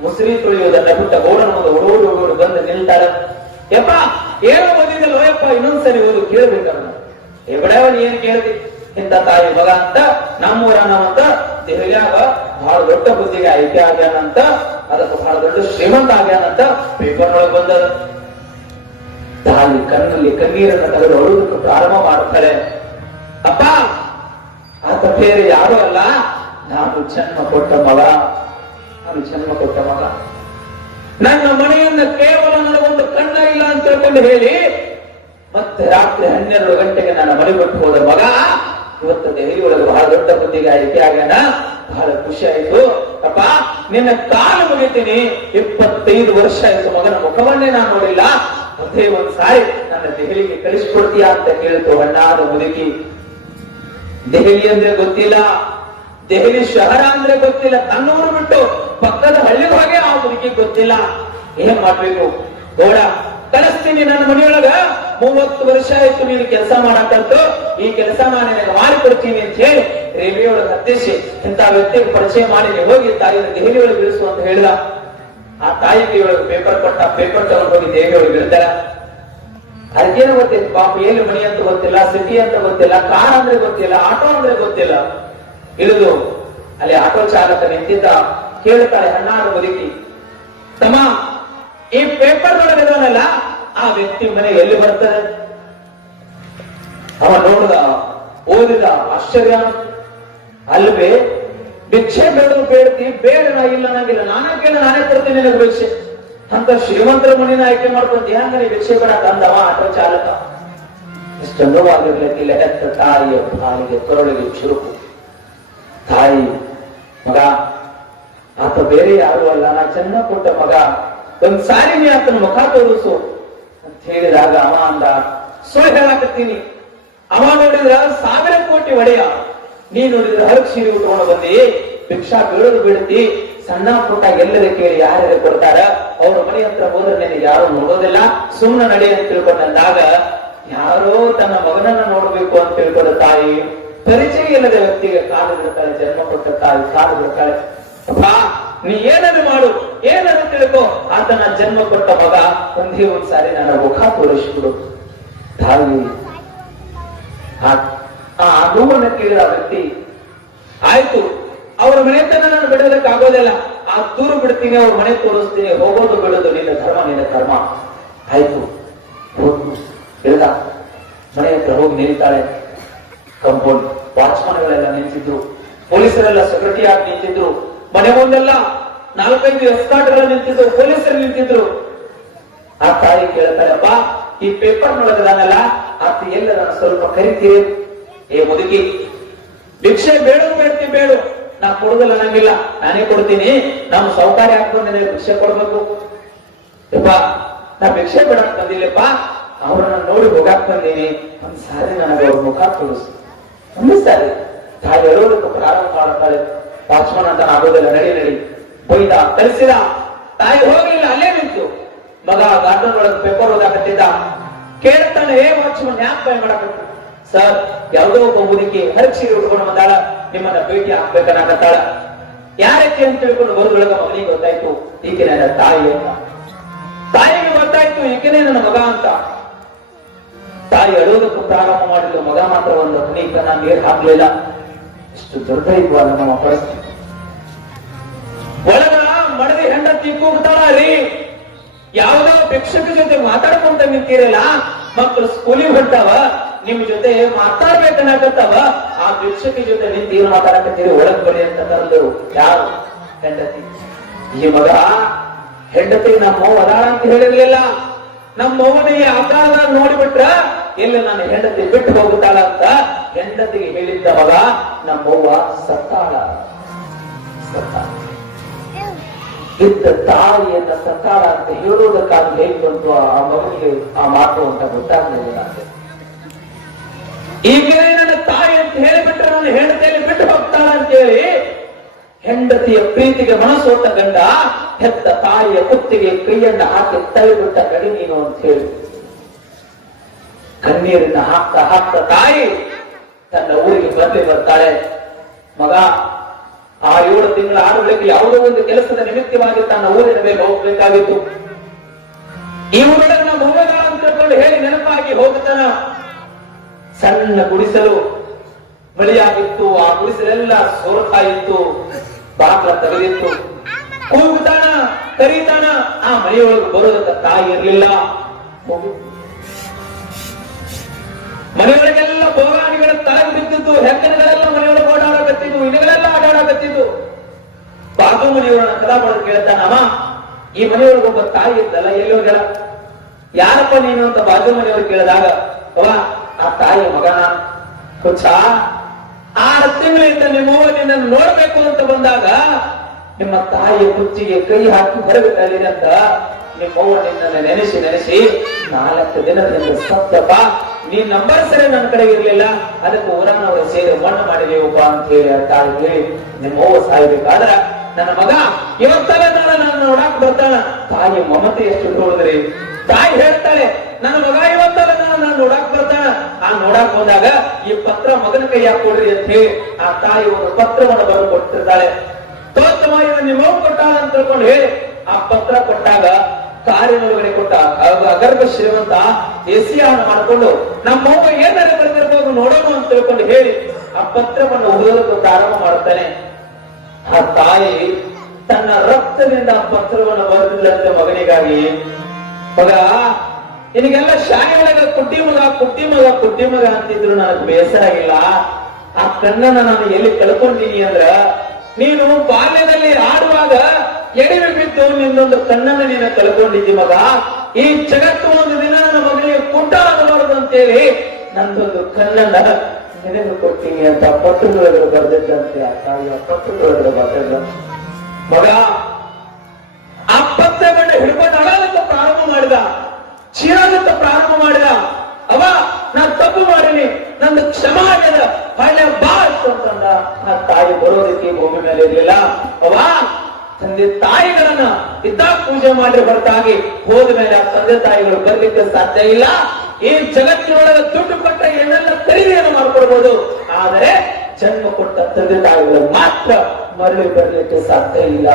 ಮುಸ್ರಿ ತೊಳೆಯುವುದನ್ನ ಬಿಟ್ಟ ಗೌಡನ ಮುಂದೆ ಓಡೋಡು ಬಂದು ನಿಲ್ತಾಳ. ಯಪ್ಪ, ಏನೋ ಓದಿದಲ್ಲ ಯಪ್ಪ, ಇನ್ನೊಂದ್ಸರಿ ಓದು ಕೇಳ್ಬೇಕನ್ನ. ಎಬಡವನ್ ಏನ್ ಕೇಳಿದಿ? ಇಂಥ ತಾಯಿ ಮಗ ಅಂತ ನಮ್ಮೂರನವಂತ ದೆಹಲಿಯಾಗ ಬಹಳ ದೊಡ್ಡ ಹುದ್ದೆಗೆ ಆಯ್ಕೆ ಆಗ್ಯಾನಂತ, ಅದಕ್ಕೆ ಬಹಳ ದೊಡ್ಡ ಶ್ರೀಮಂತ ಆಗ್ಯಾನಂತ ಪೇಪರ್ ಒಳಗೆ ಬಂದದ. ತಾಯಿ ಕಣ್ಣಲ್ಲಿ ಕಣ್ಣೀರನ್ನ ತೆಗೆದು ಅಳುವುದಕ್ಕೆ ಪ್ರಾರಂಭ ಮಾಡ್ತಾರೆ. ಅಪ್ಪ, ಆತ ಬೇರೆ ಯಾರು ಅಲ್ಲ, ನಾನು ಜನ್ಮ ಕೊಟ್ಟ ಮಗ. ನನ್ನ ಮನೆಯನ್ನ ಕೇವಲ ನನಗೊಂದು ಕಣ್ಣ ಇಲ್ಲ ಅಂತ ತಿಳ್ಕೊಂಡು ಹೇಳಿ ಮತ್ತೆ ರಾತ್ರಿ 12 ಗಂಟೆಗೆ ನನ್ನ ಮನೆ ಬಿಟ್ಟು ಹೋದ ಮಗ ಇವತ್ತು ದೆಹಲಿ ಒಳಗೆ ಬಹಳ ದೊಡ್ಡ ಹುದ್ದೆಗೆ ಆಯ್ಕೆ ಆಗ್ಯಾನ. ಬಹಳ ಖುಷಿ ಆಯ್ತು. ಅಪ್ಪ, ನಿನ್ನ ಕಾಲು ಮುಗಿತೀನಿ. 25 ವರ್ಷ ಆಯ್ತು ಮಗನ ಮುಖವನ್ನೇ ನಾನು ನೋಡಿಲ್ಲ. ಒಂದೇ ಒಂದ್ಸಾರಿ ನನ್ನ ದೆಹಲಿಗೆ ಕಳಿಸ್ಕೊಡ್ತೀಯಾ ಅಂತ ಕೇಳಿತು ಹಣ್ಣಾದ ಮುದುಕಿ. ದೆಹಲಿ ಅಂದ್ರೆ ಗೊತ್ತಿಲ್ಲ, ದೆಹಲಿ ಶಹರ ಅಂದ್ರೆ ಗೊತ್ತಿಲ್ಲ, ತನ್ನೂರು ಬಿಟ್ಟು ಪಕ್ಕದ ಹಳ್ಳಿಗೆ ಹೋಗಿ ಆ ಮುದುಕಿ ಗೊತ್ತಿಲ್ಲ. ಏನ್ ಮಾಡ್ಬೇಕು? ಗೌಡ, ಕಳಿಸ್ತೀನಿ ನನ್ನ ಮನೆಯೊಳಗ. 30 ವರ್ಷ ಆಯ್ತು ನೀನು ಕೆಲಸ ಮಾಡಕ್ಕಂತೂ, ಈ ಕೆಲಸ ನಾನು ನಿನಗೆ ಮಾಡಿಕೊಡ್ತೀನಿ ಅಂತ ಹೇಳಿ ರೈಲ್ವೆ ಒಳಗೆ ಹತ್ತಿಸಿ ಇಂಥ ವ್ಯಕ್ತಿಗೆ ಪರಿಚಯ ಮಾಡಿ ನೀವು ಹೋಗಿ ತಾಯಿನ ದೆಹಲಿ ಒಳಗೆ ಇಳಿಸು ಅಂತ ಹೇಳಿದ. ಆ ತಾಯಿಗೆ ಒಳಗೆ ಪೇಪರ್ ಕೊಟ್ಟ. ಪೇಪರ್ ತಗೊಂಡು ಹೋಗಿ ದೆಹಲಿ ಒಳಗೆ ಇಳ್ತಾರ. ಅದಕ್ಕೇನು ಗೊತ್ತಿತ್ತು ಪಾಪ, ಎಲ್ಲಿ ಮನಿ ಅಂತ ಗೊತ್ತಿಲ್ಲ, ಸಿಟಿ ಅಂತ ಗೊತ್ತಿಲ್ಲ, ಕಾರ್ ಅಂದ್ರೆ ಗೊತ್ತಿಲ್ಲ, ಆಟೋ ಅಂದ್ರೆ ಗೊತ್ತಿಲ್ಲ. ಇಳಿದು ಅಲ್ಲಿ ಆಟೋ ಚಾಲಕ ನಿಂತಿದ್ದ. ಕೇಳ್ತಾಳೆ ಹಣ್ಣಾದ ಮುದುಕಿ, ತಮ್ಮ, ಈ ಪೇಪರ್ ಒಳಗಿದಾನಲ್ಲ ಆ ವ್ಯಕ್ತಿ ಮನೆ ಎಲ್ಲಿ ಬರ್ತದೆ? ಅವ ನೋಡಿದ, ಓದಿದ, ಆಶ್ಚರ್ಯ. ಅಲ್ವೇ, ಭಿಕ್ಷೆ ಬೇಡದು ಬೇಡ್ತಿ, ಬೇಡ ಇಲ್ಲ ನಂಗಿಲ್ಲ, ನಾನೇ ಕೇಳ ನಾನೇ ಕೊಡ್ತೀನಿ ನಿನಗೆ ಭಿಕ್ಷೆ ಅಂತ ಶ್ರೀಮಂತರ ಮನೆನ ಆಯ್ಕೆ ಮಾಡ್ಕೊಂತ ಹೆಂಗ ನೀ ಭಿಕ್ಷೆ ಬೇಡ ಅಂದವ ಆಟೋ ಚಾಲಕ. ಇಷ್ಟು ನೋವಾಗಿರ್ಲಿಕ್ಕಿಲ್ಲ ಹೆತ್ತ ತಾಯಿಯ ಬಾಯಿಗೆ ಕೊರಳಿಗೆ ಚುರುಕು. ತಾಯಿ, ಮಗ, ಆತ ಬೇರೆ ಯಾರು ಅಲ್ಲ, ನಾ ಚೆನ್ನ ಕೊಟ್ಟ ಮಗ, ಒಂದ್ ಸಾರಿ ನೀ ಆತನ ಮುಖ ತೋರಿಸು ಅಂತ ಹೇಳಿದಾಗ ಅವ ಅಂದ, ಸುಳ್ಳು ಹೇಳಕತ್ತೀನಿ. ಅವ ನೋಡಿದ್ರ 1000 ಕೋಟಿ ಒಡೆಯ, ನೀ ನೋಡಿದ್ರೆ ಹರಕ್ ಸೀರೆ ಉಟ್ಕೊಂಡು ಬಂದಿ, ಭಿಕ್ಷಾ ಬೀಳೋದು ಬಿಡ್ತಿ, ಸಣ್ಣ ಪುಟ್ಟ ಎಲ್ಲರ ಕೇಳಿ ಯಾರ್ಯಾರು ಕೊಡ್ತಾರ, ಅವ್ರ ಮನೆ ಹತ್ರ ಹೋದ್ರೆ ನೀನು ಯಾರು ನೋಡೋದಿಲ್ಲ, ಸುಮ್ಮನೆ ನಡೆ ಅಂತ ತಿಳ್ಕೊಂಡಂದಾಗ ಯಾರೋ ತನ್ನ ಮಗನನ್ನ ನೋಡ್ಬೇಕು ಅಂತ ತಿಳ್ಕೊಂಡ ತಾಯಿ ಪರಿಚಯ ಇಲ್ಲದ ವ್ಯಕ್ತಿಗೆ ಕಾಲು ಬಿಡ್ತಾಳೆ. ಜನ್ಮ ಕೊಟ್ಟ ತಾಯಿ ಕಾಲು ಬಿಡ್ತಾಳೆ. ಅಪ್ಪ, ನೀ ಏನಾದ್ರು ಮಾಡು, ಏನಾದ್ರು ತಿಳ್ಕೊ, ಆತನ ಜನ್ಮ ಕೊಟ್ಟ ಮಗ ಒಂದೇ ಒಂದ್ಸಾರಿ ನನ್ನ ಮುಖ ತೋರಿಸ್ಬಿಡು. ತಾಯಿ ಆ ನೋವನ್ನ ಕೇಳಿದ ವ್ಯಕ್ತಿ, ಆಯ್ತು, ಅವ್ರ ಮನೆತನ ನಾನು ಬಿಡೋದಕ್ಕಾಗೋದಿಲ್ಲ, ಆ ದೂರ ಬಿಡ್ತೀನಿ, ಅವ್ರ ಮನೆ ತೋರಿಸ್ತೀನಿ, ಹೋಗೋದು ಬಿಡೋದು ನಿನ್ನ ಧರ್ಮ, ನಿನ್ನ ಕರ್ಮ. ಆಯ್ತು, ಹೇಳ್ದ. ಮನೆ ಹತ್ರ ಹೋಗಿ ನಿಲ್ತಾಳೆ. ಕಂಪೌಂಡ್ ವಾಚ್ಮನ್ಗಳೆಲ್ಲ ನಿಂತಿದ್ರು, ಪೊಲೀಸರೆಲ್ಲ ಸೆಕ್ಯೂರಿಟಿ ಆಗಿ ನಿಂತಿದ್ರು, ಮನೆ ಮುಂದೆಲ್ಲ 4-5 ಎಸ್ಕಾರ್ಟ್ಗಳು ನಿಂತಿದ್ರು, ಪೊಲೀಸರು ನಿಂತಿದ್ರು. ಆ ತಾಯಿ ಕೇಳ್ತಾಳೆ, ಅಪ್ಪ, ಈ ಪೇಪರ್ ನೋಡೋದಲ್ಲ ಆತ ಎಲ್ಲ ನಾನು ಸ್ವಲ್ಪ ಕರಿತೀರಿ? ಏ ಮುದುಕಿ, ಭಿಕ್ಷೆ ಬೇಡ್ತಿ ಬೇಡು, ನಾ ಕೊಡುದಿಲ್ಲ ನಂಗಿಲ್ಲ, ನಾನೇ ಕೊಡ್ತೀನಿ. ನಮ್ಮ ಸೌಕರ್ಯ ಹಾಕೊಂಡು ನನಗೆ ಭಿಕ್ಷೆ ಕೊಡ್ಬೇಕು. ಯಪ್ಪ, ನಾ ಭಿಕ್ಷೆ ಬಿಡಕ್ ಬಂದಿಲ್ಲಪ್ಪ, ಅವ್ರನ್ನ ನೋಡಿ ಹೋಗಾಕ್ ಬಂದೀನಿ, ಒಂದ್ಸಾರಿ ನನಗೆ ಅವ್ರ ಮುಖ ತೋರಿಸು. ಒಂದು ಸಾರಿ ತಾಯಿ ಹೇಳೋದಕ್ಕೆ ಪ್ರಾರಂಭ ಮಾಡುತ್ತಾಳೆ. ವಾಚ್ಮನ್ ಅಂತ ಆಗೋದಿಲ್ಲ, ನಡಿ ನಡಿ ಬೈದ, ಕಳಿಸಿದ. ತಾಯಿ ಹೋಗ್ಲಿಲ್ಲ, ಅಲ್ಲೇ ನಿಂತು. ಮಗ ಗಾರ್ಡನ್ ಒಳಗೆ ಪೇಪರ್ ಓದಾಕತ್ತಿದ್ದ. ಕೇಳ್ತಾನೆ, ಏ ವಾಚ್ಮನ್, ಯಾಕೆ ಭಯ ಮಾಡಕತ್ತ? ಸರ್, ಯಾವುದೋ ಒಬ್ಬ ಮುದುಕಿ ಹರಕ್ ಸೀರೆ ಉಟ್ಕೊಂಡು ಬಂದಾಳ, ನಿಮ್ಮನ್ನ ಭೇಟಿ ಹಾಕ್ಬೇಕನ್ನಾಗತ್ತಾಳ. ಯಾರಕ್ಕೆ ಅಂತ ತಿಳ್ಕೊಂಡು ಬರೋದ್ರೊಳಗ ಮಗನಿಗೆ ಗೊತ್ತಾಯ್ತು ಈಕೆ ನನ್ನ ತಾಯಿ ಅಂತ. ತಾಯಿಗೆ ಗೊತ್ತಾಯ್ತು ಈಕೆನೇ ನನ್ನ ಮಗ ಅಂತ. ತಾಯಿ ಅಳೋದಕ್ಕೂ ಪ್ರಾರಂಭ ಮಾಡಿದ್ರು. ಮಗ ಮಾತ್ರ ಒಂದು ಹನಿಕನ್ನ ನೀರು ಹಾಕ್ಲಿಲ್ಲ. ಇಷ್ಟು ದುರ್ದೈವ ನಮ್ಮ ಪರಿಸ್ಥಿತಿ. ಒಳಗ ಹೆಂಡತಿ ಕೂಗ್ತಾಳ ರೀ, ಯಾವ್ದೋ ಭಿಕ್ಷಕ ಜೊತೆ ಮಾತಾಡ್ಕೊಂತ ನಿಂತಿರಲ್ಲ, ಮಕ್ಕಳು ಸ್ಕೂಲಿಗೆ ಹೊಂಟಾವ, ನಿಮ್ ಜೊತೆ ಮಾತಾಡ್ಬೇಕನ್ನಾಗತ್ತವ, ಆ ಭಿಕ್ಷಕ ಜೊತೆ ನಿಂತು ಏನು ಮಾತಾಡಕತ್ತೀರಿ, ಒಳಗ್ ಬರಿ ಅಂತ ಕರೆದು ಯಾರು? ಹೆಂಡತಿ. ಈ ಮಗ ಹೆಂಡತಿ ನಮ್ಮವ್ವ ಅದಾಳ ಅಂತ ಹೇಳಿರ್ಲಿಲ್ಲ. ನಮ್ಮವ್ವನ ಈ ಅಪರಾಧ ನೋಡಿಬಿಟ್ರ ಎಲ್ಲ ನನ್ನ ಹೆಂಡತಿ ಬಿಟ್ಟು ಹೋಗುತ್ತಾಳ ಅಂತ ಹೆಂಡತಿಗೆ ಹೇಳಿದ್ದ ಮಗ ನಮ್ಮವ್ವ ಸತ್ತಾಳ. ಇದ್ದ ತಾಯಿಯನ್ನ ಸತ್ತಾಳ ಅಂತ ಹೇಳುವುದಕ್ಕಾಗಿ ಹೇಗೆ ಬಂತು ಆ ಮಗನಿಗೆ ಆ ಮಾತು ಅಂತ ಗೊತ್ತಾಗ್ಲಿಲ್ಲ. ಈಗ ನನ್ನ ತಾಯಿ ಅಂತ ಹೇಳಿಬಿಟ್ರೆ ನನ್ನ ಹೆಂಡತಿಯಲ್ಲಿ ಬಿಟ್ಟು ಹೋಗ್ತಾಳ ಅಂತೇಳಿ ಹೆಂಡತಿಯ ಪ್ರೀತಿಗೆ ಮನಸ್ಸೋತ ಗಂಡ ಹೆತ್ತ ತಾಯಿಯ ಕುತ್ತಿಗೆ ಕೈಯನ್ನ ಹಾಕಿ ತಳ್ಳಿಬಿಟ್ಟ ಗಡಿ ನೀನು ಅಂತ ಹೇಳಿ ಕಣ್ಣೀರನ್ನ ಹಾಕ್ತಾ ಹಾಕ್ತಾ ತಾಯಿ ತನ್ನ ಊರಿಗೆ ಬರ್ತಾಳೆ. ಮಗ ಆ 7 ತಿಂಗಳ ಆಡುಗಳಿಗೆ ಯಾವುದೋ ಒಂದು ಕೆಲಸದ ನಿಮಿತ್ತವಾಗಿ ತನ್ನ ಊರಿನ ಮೇಲೆ ಹೋಗ್ಬೇಕಾಗಿತ್ತು. ಈ ಊರೊಳಗೆ ನಾವು ಹೋಗಲ್ಲ ಅಂತ ತಿಳ್ಕೊಂಡು ಹೇಳಿ ನೆನಪಾಗಿ ಹೋಗುತ್ತಾನ. ಸಣ್ಣ ಗುಡಿಸಲು ಮಳೆಯಾಗಿತ್ತು, ಆ ಗುಡಿಸಲೆಲ್ಲ ಸೋರ್ತಾ ಇತ್ತು, ಬಾಗ್ಲ ತೆಗೆದಿತ್ತು. ಕೂಗುತ್ತಾನ, ಕರೀತಾನ, ಆ ಮನೆಯೊಳಗೆ ಬರೋದಕ್ಕೆ ತಾಯಿ ಇರಲಿಲ್ಲ. ಮನೆಯೊಳಗೆಲ್ಲ ಬೋಗಾಣಿಗಳ ತಳಗೆ ಬಿದ್ದಿದ್ದು, ಹೆಕ್ಕನಗಳೆಲ್ಲ ಮನೆಯೊಳಗೆ ಓಡಾಡಕತ್ತಿದ್ದು, ಇನಗಳೆಲ್ಲ ಆಡಾಡಕತ್ತಿದ್ದು. ಬಾಜು ಮನೆಯೊಳನ ಕದಾ ಮಾಡೋದು ಕೇಳ್ತಾನ, ಅಮ್ಮ ಈ ಮನೆಯೊಳಗೆ ಒಬ್ಬ ತಾಯಿ ಇದ್ದಲ್ಲ ಎಲ್ಲಿ ಹೋಗ್ಯಾಳ? ಯಾರಪ್ಪ ನೀನು ಅಂತ ಬಾಜು ಮನೆಯವರು ಕೇಳಿದಾಗ, ಅವ ಆ ತಾಯಿಯ ಮಗನ ಹುಚ್ಚ, 6 ತಿಂಗಳಿಂದ ನಿಮ್ಮವ್ವ ನಿನ್ನನ್ನು ನೋಡ್ಬೇಕು ಅಂತ ಬಂದಾಗ ನಿಮ್ಮ ತಾಯಿಯ ಕುಚ್ಚಿಗೆ ಕೈ ಹಾಕಿ ಹೊರಗೆ ತಳ್ಳಿದೆ ಅಂತ ನಿಮ್ಮವ್ವ ನಿನ್ನನ್ನು ನೆನೆಸಿ 4 ದಿನದಿಂದ ಸತ್ತಪ್ಪ. ನೀನ್ ನಂಬರ್ ಸರಿ ನನ್ನ ಕಡೆ ಇರ್ಲಿಲ್ಲ, ಅದಕ್ಕೆ ಊರನ್ನವರು ಸೇರಿ ಮಣ್ಣು ಮಾಡಿದೇವಪ್ಪ ಅಂತ ಹೇಳಿ ಆ ತಾಯಿ ಹೇಳಿ ನಿಮ್ಮವ್ವ ಸಾಯ್ಬೇಕಾದ್ರ ನನ್ನ ಮಗ ಇವತ್ತಲ್ಲ ನಾಳೆ ನಾನು ನೋಡಾಕ್ ಬರ್ತಾನ. ತಾಯಿ ಮಮತೆ ಎಷ್ಟು ನೋಡಿದ್ರಿ. ತಾಯಿ ಹೇಳ್ತಾಳೆ, ನನ್ನ ಮಗ ಇವತ್ತಲ್ಲ ನಾನು ನೋಡಾಕ್ ಬರ್ತಾನ. ಆ ನೋಡಾಕ್ ಬಂದಾಗ ಈ ಪತ್ರ ಮಗನ ಕೈಯಾಗ ಕೊಡ್ರಿ ಅಂತ ಹೇಳಿ ಆ ತಾಯಿ ಒಂದು ಪತ್ರವನ್ನು ಬರೆದು ಕೊಟ್ಟಿರ್ತಾಳೆ. ತೋತ್ತಮ ನಿಮ್ಮವ್ ಕೊಟ್ಟಾಳ ಅಂತ ತಿಳ್ಕೊಂಡು ಹೇಳಿ ಆ ಪತ್ರ ಕೊಟ್ಟಾಗ ಕಾರಿನೊಳಗಡೆ ಕೊಟ್ಟ ಅಗರ್ಭ ಶ್ರೀಮಂತ ಎಸಿಯಾನ ಮಾಡಿಕೊಂಡು ನಮ್ಮವ್ವ ಏನಾರ ಬರೆದಿರ್ಬೋದು ನೋಡೋಣ ಅಂತ ತಿಳ್ಕೊಂಡು ಹೇಳಿ ಆ ಪತ್ರವನ್ನು ಓದೋದಕ್ಕೆ ಪ್ರಾರಂಭ ಮಾಡ್ತಾನೆ. ಆ ತಾಯಿ ತನ್ನ ರಕ್ತದಿಂದ ಆ ಪತ್ರವನ್ನು ಬರೆದಿಲ್ಲಂತೆ ಮಗನಿಗಾಗಿ. ಮಗ ನಿನಗೆಲ್ಲ ಶಾಲೆ ಒಳಗ ಕುಟ್ಟಿ ಮಗ ಅಂತಿದ್ರು ನನಗೆ ಬೇಸರ ಆಗಿಲ್ಲ. ಆ ಕಣ್ಣನ್ನ ನಾನು ಎಲ್ಲಿ ಕಳ್ಕೊಂಡೀನಿ ಅಂದ್ರ ನೀನು ಬಾಲ್ಯದಲ್ಲಿ ಆಡುವಾಗ ಎಡಿಮೆ ಬಿದ್ದು ನಿನ್ನೊಂದು ಕಣ್ಣನ್ನು ನೀನು ಕಳ್ಕೊಂಡಿದ್ದಿ ಮಗ. ಈ ಜಗತ್ತು ಒಂದು ದಿನ ನನ್ನ ಮಗನಿಗೆ ಕುಂಟಾಗಬಾರದು ಅಂತೇಳಿ ನಂದೊಂದು ಕಣ್ಣನ್ನ ನಿನಗೆ ಕೊಡ್ತೀನಿ ಅಂತ ಪತ್ರದೊಳಗಡೆ ಬರ್ದಿದ್ದಂತೆ. ಆ ತಾಯಿಯ ಪತ್ರದೊಳಗಡೆ ಬರ್ದಿದ್ದ ಮಗ ಆ ಪತ್ರವನ್ನು ಹಿಡ್ಕೊಂಡು ಅಳೋದಕ್ಕೆ ಪ್ರಾರಂಭ ಮಾಡಿದ, ಚೀರೋದಕ್ಕೆ ಪ್ರಾರಂಭ ಮಾಡಿದ. ಅವ ನಾನ್ ತಪ್ಪು ಮಾಡೀನಿ, ನಂದು ಕ್ಷಮ ಆಗ್ಯದ, ಹಳ್ಳ ಬಾ ಅಂತಂದ. ಆ ತಾಯಿ ಬರೋದಕ್ಕೆ ಭೂಮಿ ಮೇಲೆ ಇರ್ಲಿಲ್ಲ. ಅವ ತಂದೆ ತಾಯಿಗಳನ್ನ ಇದ್ದಾಗ ಪೂಜೆ ಮಾಡಿ ಹೊರತಾಗಿ ಹೋದ ಮೇಲೆ ಆ ತಂದೆ ತಾಯಿಗಳು ಬರ್ಲಿಕ್ಕೆ ಸಾಧ್ಯ ಇಲ್ಲ. ಈ ಜಗತ್ತಿನೊಳಗೆ ದುಡ್ಡು ಕೊಟ್ಟ ಏನೆಲ್ಲ ಖರೀದಿಯನ್ನು ಮಾಡ್ಕೊಡ್ಬೋದು, ಆದರೆ ಜನ್ಮ ಕೊಟ್ಟ ತಂದೆ ತಾಯಿಗಳು ಮಾತ್ರ ಮರಳಿ ಬರ್ಲಿಕ್ಕೆ ಸಾಧ್ಯ ಇಲ್ಲ.